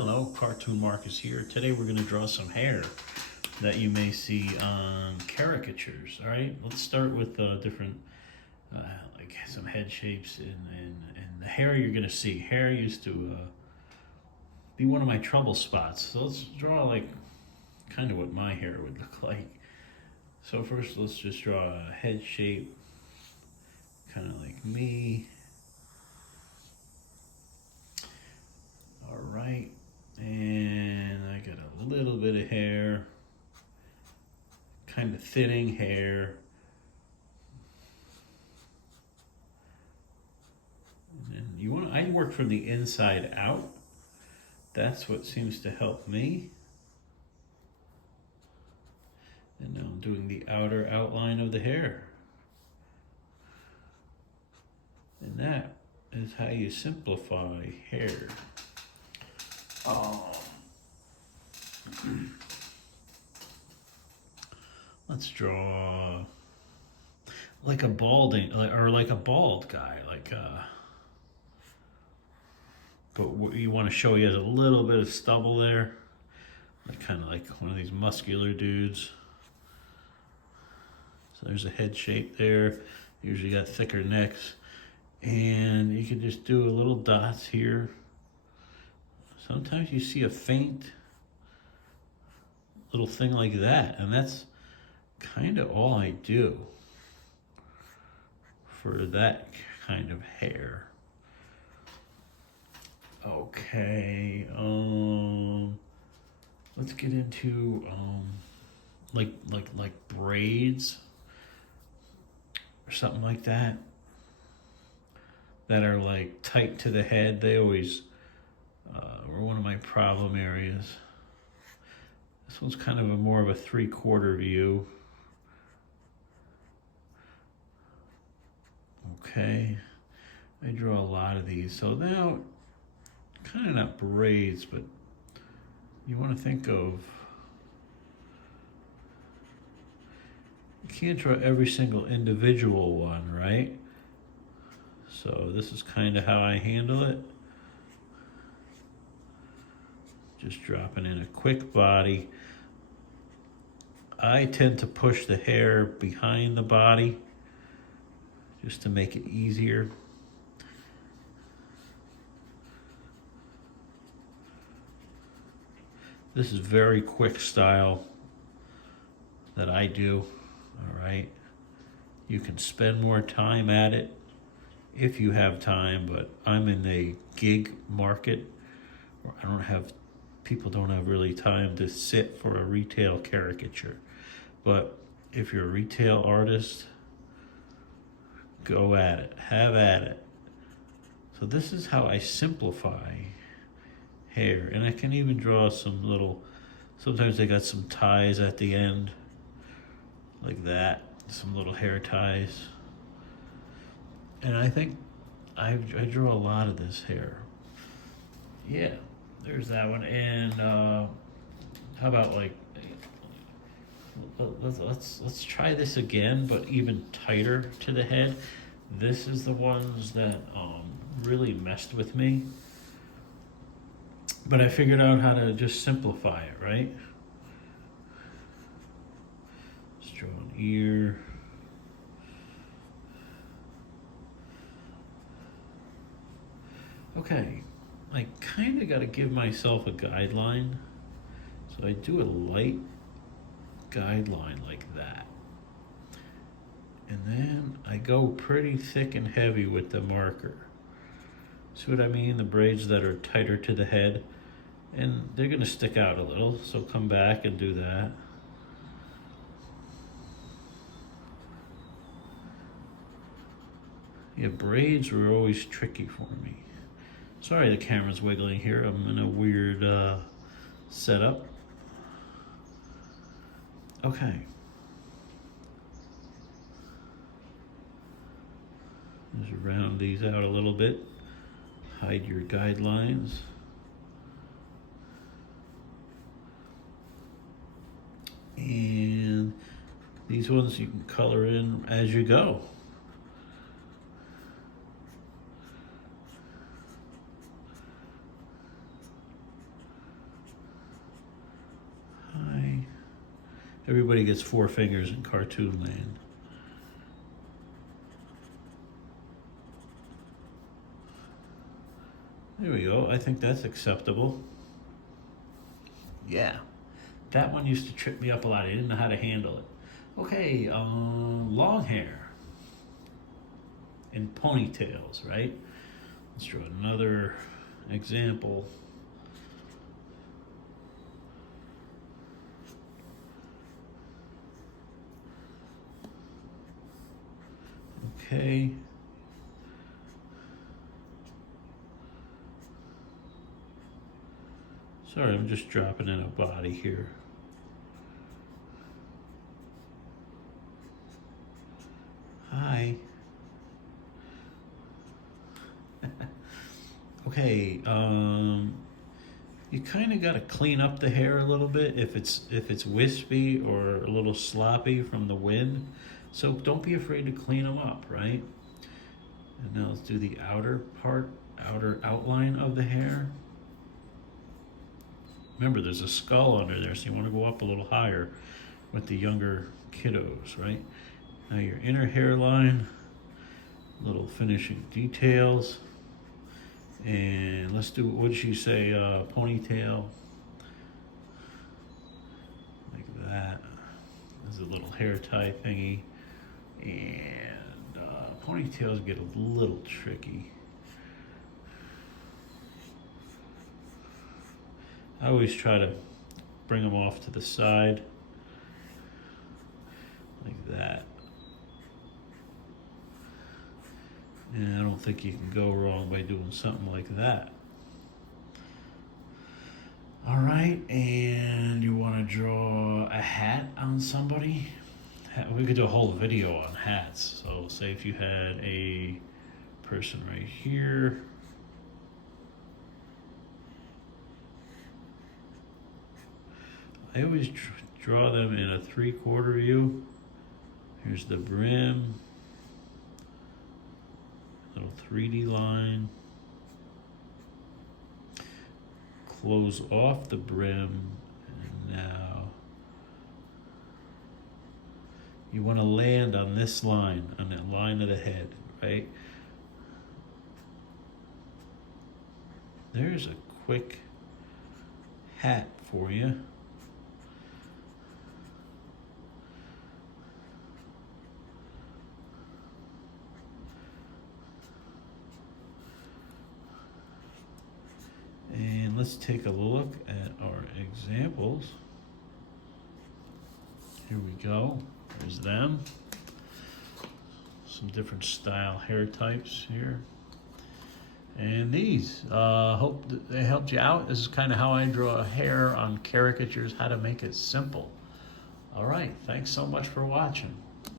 Hello, Cartoon Marcus here. Today we're going to draw some hair that you may see on caricatures. All right, let's start with different, like some head shapes and the hair you're going to see. Hair used to be one of my trouble spots. So let's draw like kind of what my hair would look like. So first let's just draw a head shape, kind of like me. All right, and I got a little bit of hair, kind of thinning hair. And then I work from the inside out. That's what seems to help me. And now I'm doing the outer outline of the hair. And that is how you simplify hair. Let's draw like a balding, or like a bald guy, but what you want to show he has a little bit of stubble there, like kind of like one of these muscular dudes. So there's a head shape there. Usually got thicker necks, and you can just do a little dots here. Sometimes you see a faint little thing like that, and that's kind of all I do for that kind of hair. Okay, let's get into like braids or something like that are like tight to the head. They always were one of my problem areas. This one's kind of more of a 3/4 view. Okay, I draw a lot of these. So now, kind of not braids, but you want to think of, you can't draw every single individual one, right? So this is kind of how I handle it. Just dropping in a quick body. I tend to push the hair behind the body just to make it easier. This is very quick style that I do, all right? You can spend more time at it if you have time, but I'm in a gig market where people don't have really time to sit for a retail caricature. But if you're a retail artist, go at it, have at it. So this is how I simplify hair. And I can even draw some little, sometimes they got some ties at the end, like that, some little hair ties. And I think I draw a lot of this hair. Yeah, there's that one. And how about like, let's try this again, but even tighter to the head. This is the ones that really messed with me, but I figured out how to just simplify it, right? Let's draw an ear. Okay, I kind of got to give myself a guideline, so I do a light guideline like that, and then I go pretty thick and heavy with the marker. See what I mean? The braids that are tighter to the head, and they're going to stick out a little, so come back and do that. Yeah, braids were always tricky for me. Sorry the camera's wiggling here. I'm in a weird setup. Okay. Just round these out a little bit. Hide your guidelines. And these ones you can color in as you go. Everybody gets 4 fingers in cartoon land. There we go. I think that's acceptable. Yeah. That one used to trip me up a lot. I didn't know how to handle it. Okay, long hair and ponytails, right? Let's draw another example. Okay. Sorry, I'm just dropping in a body here. Hi. Okay, you kind of got to clean up the hair a little bit if it's wispy or a little sloppy from the wind. So don't be afraid to clean them up, right? And now let's do the outer outline of the hair. Remember, there's a skull under there, so you want to go up a little higher with the younger kiddos, right? Now your inner hairline, little finishing details. And let's do, what did she say, ponytail? Like that. There's a little hair tie thingy. And ponytails get a little tricky. I always try to bring them off to the side. Like that. And I don't think you can go wrong by doing something like that. All right, and you want to draw a hat on somebody? We could do a whole video on hats. So say if you had a person right here. I always draw them in a 3/4 view. Here's the brim. Little 3D line. Close off the brim. And now you want to land on this line, on that line of the head, right? There's a quick hat for you. And let's take a look at our examples. Here we go. There's them. Some different style hair types here. And these, hope they helped you out. This is kind of how I draw hair on caricatures, how to make it simple. All right, thanks so much for watching.